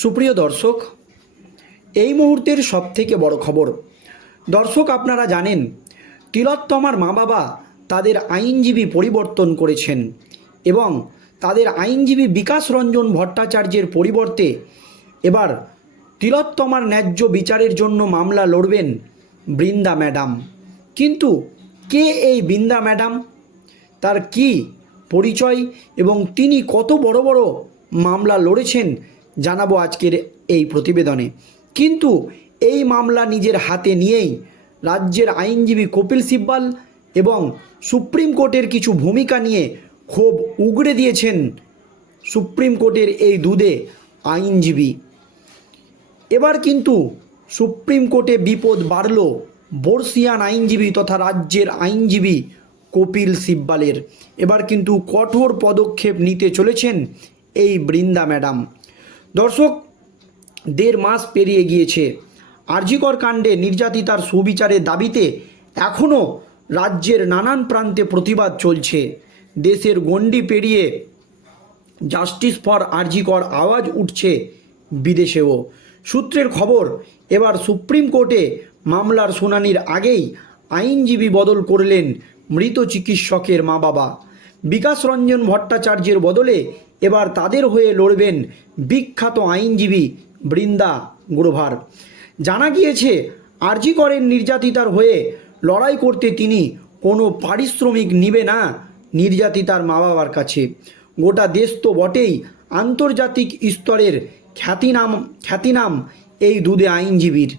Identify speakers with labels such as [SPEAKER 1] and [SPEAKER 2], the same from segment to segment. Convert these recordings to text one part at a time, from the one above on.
[SPEAKER 1] সুপ্রিয় দর্শক, এই মুহূর্তের সবথেকে বড় খবর। দর্শক, আপনারা জানেন, তিলোত্তমার মা বাবা তাদের আইনজীবী পরিবর্তন করেছেন এবং তাদের আইনজীবী বিকাশ রঞ্জন ভট্টাচার্যের পরিবর্তে এবার তিলোত্তমার ন্যায্য বিচারের জন্য মামলা লড়বেন বৃন্দা ম্যাডাম। কিন্তু কে এই বৃন্দা ম্যাডাম? তার কি পরিচয় এবং তিনি কত বড় বড় মামলা লড়েছেন জানাব আজকের এই প্রতিবেদনে। কিন্তু এই মামলা নিজের হাতে নিয়েই রাজ্যের আইনজীবী কপিল সিব্বাল এবং সুপ্রিম কোর্টের কিছু ভূমিকা নিয়ে ক্ষোভ উগড়ে দিয়েছেন সুপ্রিম কোর্টের এই দুধে আইনজীবী। এবার কিন্তু সুপ্রিম কোর্টে বিপদ বাড়ল বর্ষিয়ান আইনজীবী তথা রাজ্যের আইনজীবী কপিল সিব্বালের। এবার কিন্তু কঠোর পদক্ষেপ নিতে চলেছেন এই বৃন্দা ম্যাডাম। দর্শক, দেড় মাস পেরিয়ে গিয়েছে। আরজিকর কাণ্ডে নির্যাতিতার সুবিচারের দাবিতে এখনও রাজ্যের নানান প্রান্তে প্রতিবাদ চলছে। দেশের গণ্ডি পেরিয়ে জাস্টিস ফর আরজিকর আওয়াজ উঠছে বিদেশেও। সূত্রের খবর, এবার সুপ্রিম কোর্টে মামলার শুনানির আগেই আইনজীবী বদল করলেন মৃত চিকিৎসকের মা বাবা বিকাশ রঞ্জন ভট্টাচার্যের বদলে এবার তাদের হয়ে লড়বেন বিখ্যাত আইনজীবী বৃন্দা গ্রোভার। জানা গিয়েছে, আরজি করেন নির্যাতিতার হয়ে লড়াই করতে তিনি কোনো পারিশ্রমিক নিবে না নির্যাতিতার মা বাবার কাছে। গোটা দেশ তো বটেই আন্তর্জাতিক স্তরের খ্যাতিনাম খ্যাতিনাম এই দুধে আইনজীবীর।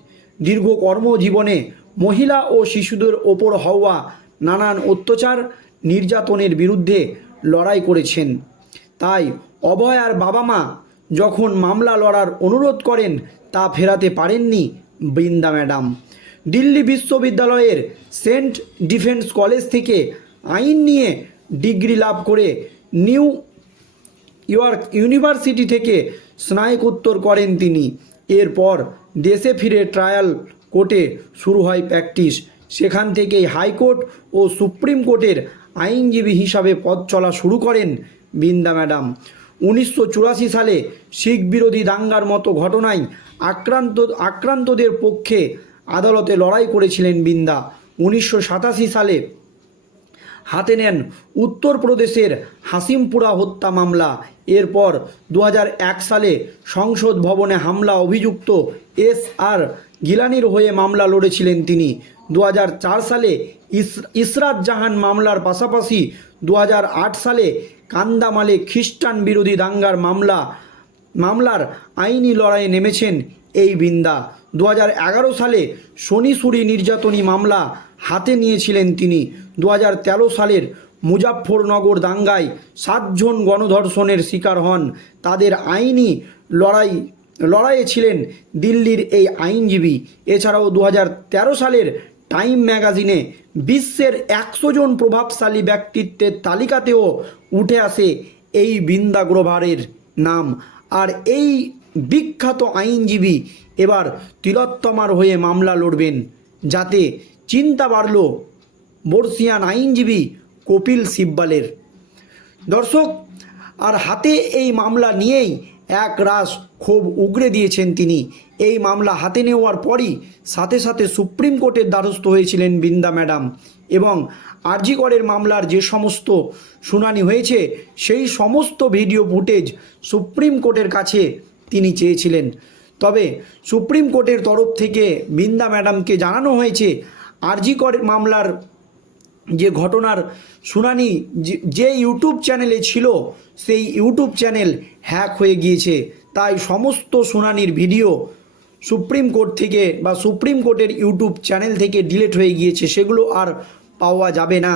[SPEAKER 1] দীর্ঘ কর্মজীবনে মহিলা ও শিশুদের ওপর হওয়া নানান অত্যাচার নির্যাতনের বিরুদ্ধে লড়াই করেছেন। তাই অভয় আর বাবা মা যখন মামলা লড়ার অনুরোধ করেন, তা ফেরাতে পারেননি বৃন্দা ম্যাডাম। দিল্লি বিশ্ববিদ্যালয়ের সেন্ট ডিফেন্স কলেজ থেকে আইন নিয়ে ডিগ্রি লাভ করে নিউ ইয়র্ক ইউনিভার্সিটি থেকে স্নায়কোত্তর করেন তিনি। এরপর দেশে ফিরে ট্রায়াল কোর্টে শুরু হয় প্র্যাকটিস। সেখান থেকেই হাইকোর্ট ও সুপ্রিম কোর্টের আইনজীবী হিসাবে পথ চলা শুরু করেন বৃন্দা ম্যাডাম। উনিশশো চুরাশি সালে শিখ বিরোধী দাঙ্গার মতো ঘটনায় আক্রান্ত, আক্রান্তদের পক্ষে আদালতে লড়াই করেছিলেন বৃন্দা। উনিশশো সালে হাতে নেন উত্তরপ্রদেশের হাসিমপুরা হত্যা মামলা। এরপর দু হাজার এক সালে সংসদ ভবনে হামলা অভিযুক্ত এস আর গিলানির হয়ে মামলা লড়েছিলেন তিনি। দু হাজার চার সালে ইস- ইসরাত জাহান মামলার পাশাপাশি দু হাজার আট সালে কান্দামালে খ্রিস্টান বিরোধী দাঙ্গার মামলা, মামলার আইনি লড়াইয়ে নেমেছেন এই বৃন্দা। দু সালে শনিসুরি নির্যাতনী মামলা হাতে নিয়েছিলেন তিনি। দু হাজার তেরো সালের মুজাফফরনগর দাঙ্গায় সাতজন গণধর্ষণের শিকার হন। তাদের আইনি লড়াই, লড়াইয়ে ছিলেন দিল্লির এই আইনজীবী। এছাড়াও দু হাজার তেরো সালের টাইম ম্যাগাজিনে বিশ্বের একশো জন প্রভাবশালী ব্যক্তিত্বের তালিকাতেও উঠে আসে এই বৃন্দা গ্রোভারের নাম। আর এই বিখ্যাত আইনজীবী এবার তিলোত্তমার হয়ে মামলা লড়বেন, যাতে চিন্তা বাড়ল বর্ষিয়ান আইনজীবী কপিল সিব্বালের। দর্শক, আর হাতে এই মামলা নিয়েই এক রাস ক্ষোভ উগরে দিয়েছেন তিনি। এই মামলা হাতে নেওয়ার পরই সাথে সাথে সুপ্রিম কোর্টের দ্বারস্থ হয়েছিলেন বৃন্দা ম্যাডাম এবং আরজিকরের মামলার যে সমস্ত শুনানি হয়েছে, সেই সমস্ত ভিডিও ফুটেজ সুপ্রিম কোর্টের কাছে তিনি চেয়েছিলেন। তবে সুপ্রিম কোর্টের তরফ থেকে বৃন্দা ম্যাডামকে জানানো হয়েছে আরজিকর মামলার যে ঘটনার শুনানি যে- যে ইউটিউব চ্যানেলে ছিল, সেই ইউটিউব চ্যানেল হ্যাক হয়ে গিয়েছে। তাই সমস্ত শুনানির ভিডিও সুপ্রিম কোর্ট থেকে বা সুপ্রিম কোর্টের ইউটিউব চ্যানেল থেকে ডিলিট হয়ে গিয়েছে, সেগুলো আর পাওয়া যাবে না।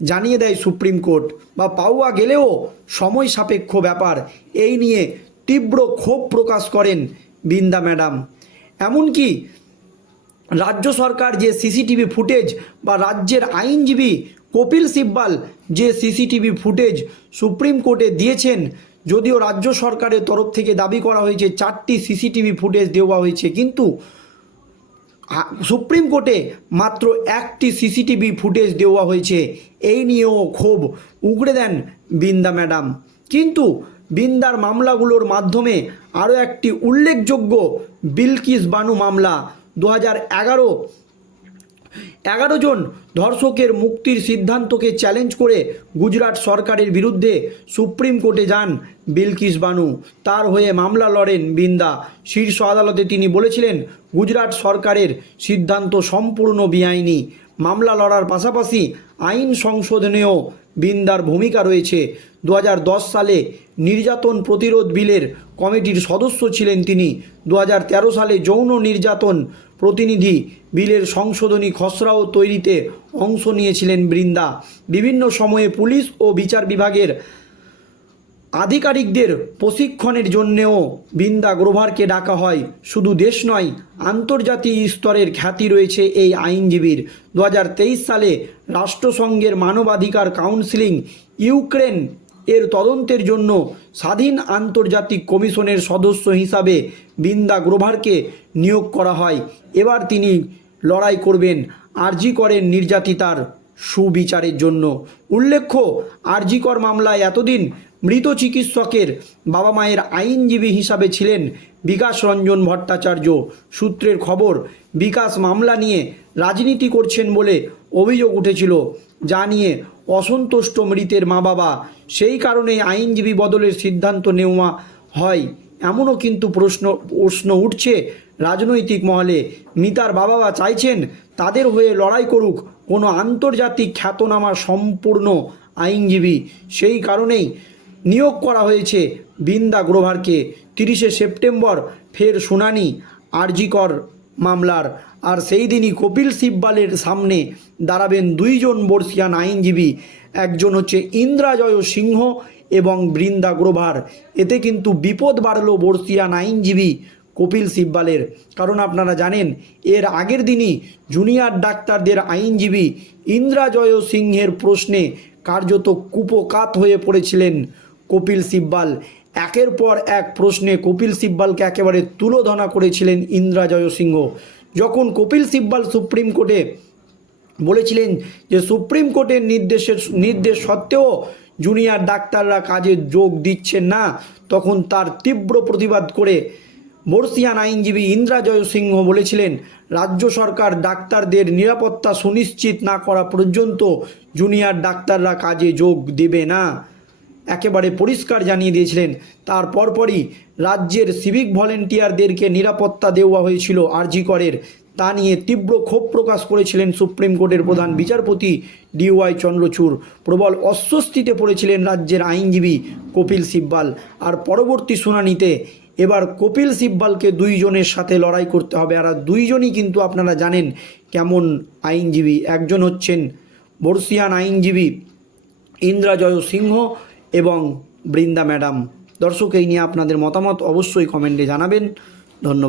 [SPEAKER 1] জানিয়ে দেয় সুপ্রিম কোর্ট, বা পাওয়া গেলেও সময় সাপেক্ষ ব্যাপার। এই নিয়ে তীব্র ক্ষোভ প্রকাশ করেন বৃন্দা ম্যাডাম। এমনকি রাজ্য সরকার যে সিসিটিভি ফুটেজ বা রাজ্যের আইনজীবী কপিল সিব্বাল যে সিসিটিভি ফুটেজ সুপ্রিম কোর্টে দিয়েছেন যদিও রাজ্য সরকারের তরফ থেকে দাবি করা হয়েছে চারটি সিসিটিভি ফুটেজ দেওয়া হয়েছে, কিন্তু সুপ্রিম কোর্টে মাত্র একটি সিসিটিভি ফুটেজ দেওয়া হয়েছে। এই নিয়েও ক্ষোভ উগড়ে দেন বিন্দা ম্যাডাম। কিন্তু বিন্দার মামলাগুলোর মাধ্যমে আরও একটি উল্লেখযোগ্য বিলকিস বানু মামলা, দু হাজার এগারো এগারো জন ধর্ষকের মুক্তির সিদ্ধান্তকে চ্যালেঞ্জ করে গুজরাট সরকারের বিরুদ্ধে সুপ্রিম কোর্টে যান বিলকিস বানু। তার হয়ে মামলা লড়েন বিন্দা। শীর্ষ আদালতে তিনি বলেছিলেন, গুজরাট সরকারের সিদ্ধান্ত সম্পূর্ণ বেআইনি। মামলা লড়ার পাশাপাশি আইন সংশোধনেও বিন্দার ভূমিকা রয়েছে। দু হাজার দশ সালে নির্যাতন প্রতিরোধ বিলের কমিটির সদস্য ছিলেন তিনি। দু হাজার তেরো সালে যৌন নির্যাতন প্রতিনিধি বিলের সংশোধনী খসড়াও তৈরিতে অংশ নিয়েছিলেন বৃন্দা। বিভিন্ন সময়ে পুলিশ ও বিচার বিভাগের আধিকারিকদের প্রশিক্ষণের জন্যেও বৃন্দা গ্রোভারকে ডাকা হয়। শুধু দেশ নয়, আন্তর্জাতিক স্তরের খ্যাতি রয়েছে এই আইনজীবীর। দু হাজার তেইশ সালে রাষ্ট্রসংঘের মানবাধিকার কাউন্সিলিং ইউক্রেন এর তদন্তের জন্য স্বাধীন আন্তর্জাতিক কমিশনের সদস্য হিসাবে বৃন্দা গ্রোভারকে নিয়োগ করা হয়। এবার তিনি লড়াই করবেন আরজি করেন নির্যাতিতার সুবিচারের জন্য। উল্লেখ্য আরজিকর মামলায় এতদিন মৃত চিকিৎসকের বাবা মায়ের আইনজীবী হিসাবে ছিলেন বিকাশ রঞ্জন ভট্টাচার্য। সূত্রের খবর, বিকাশ মামলা নিয়ে রাজনীতি করছেন বলে অভিযোগ উঠেছিল। যা নিয়ে অসন্তুষ্ট মৃতের মা বাবা সেই কারণে আইনজীবী বদলের সিদ্ধান্ত নেওয়া হয়। এমনও কিন্তু প্রশ্ন প্রশ্ন উঠছে রাজনৈতিক মহলে। মিতার বাবা চাইছেন তাদের হয়ে লড়াই করুক। কোনো আন্তর্জাতিক খ্যাতনামা সম্পূর্ণ আইনজীবী। সেই কারণেই নিয়োগ করা হয়েছে বিন্দা গ্রোভারকে। তিরিশে সেপ্টেম্বর ফের শুনানি আরজিকর মামলার। আর সেই দিনই কপিল সিব্বালের সামনে দাঁড়াবেন দুইজন বর্ষিয়ান আইনজীবী। একজন হচ্ছে ইন্দ্রাজয় সিংহ এবং বৃন্দা গ্রোভার। এতে কিন্তু বিপদ বাড়ল বর্ষিয়ান আইনজীবী কপিল সিব্বালের। কারণ আপনারা জানেন, এর আগের দিনই জুনিয়র ডাক্তারদের আইনজীবী ইন্দ্রাজয় সিংহের প্রশ্নে কার্যত কুপকাত হয়ে পড়েছিলেন। কপিল সিব্বাল। একের পর এক প্রশ্নে কপিল সিব্বালকে একেবারে তুলোধনা করেছিলেন ইন্দ্রা জয়সিংহ যখন কপিল সিব্বাল সুপ্রিম কোর্টে বলেছিলেন যে, সুপ্রিম কোর্টের নির্দেশের নির্দেশ সত্ত্বেও জুনিয়র ডাক্তাররা কাজে যোগ দিচ্ছেন না, তখন তার তীব্র প্রতিবাদ করে বর্ষিয়ান আইনজীবী ইন্দ্রা জয়সিংহ বলেছিলেন, রাজ্য সরকার ডাক্তারদের নিরাপত্তা সুনিশ্চিত না করা পর্যন্ত জুনিয়র ডাক্তাররা কাজে যোগ দেবে না। একেবারে পরিষ্কার জানিয়ে দিয়েছিলেন। তার পরপরই রাজ্যের সিভিক ভলেন্টিয়ারদেরকে নিরাপত্তা দেওয়া হয়েছিল আরজি করের। তা নিয়ে তীব্র ক্ষোভ প্রকাশ করেছিলেন সুপ্রিম কোর্টের প্রধান বিচারপতি ডিওয়াই চন্দ্রচূড়। প্রবল অস্বস্তিতে পড়েছিলেন রাজ্যের আইনজীবী কপিল সিব্বাল। আর পরবর্তী শুনানিতে এবার কপিল সিব্বালকে দুইজনের সাথে লড়াই করতে হবে। আর দুইজনই কিন্তু আপনারা জানেন কেমন আইনজীবী। একজন হচ্ছেন বর্ষিয়ান আইনজীবী ইন্দ্রাজয় সিংহ এবং বৃন্দা ম্যাডাম দর্শক এই নিয়ে আপনাদের মতামত অবশ্যই কমেন্টে জানাবেন। ধন্যবাদ।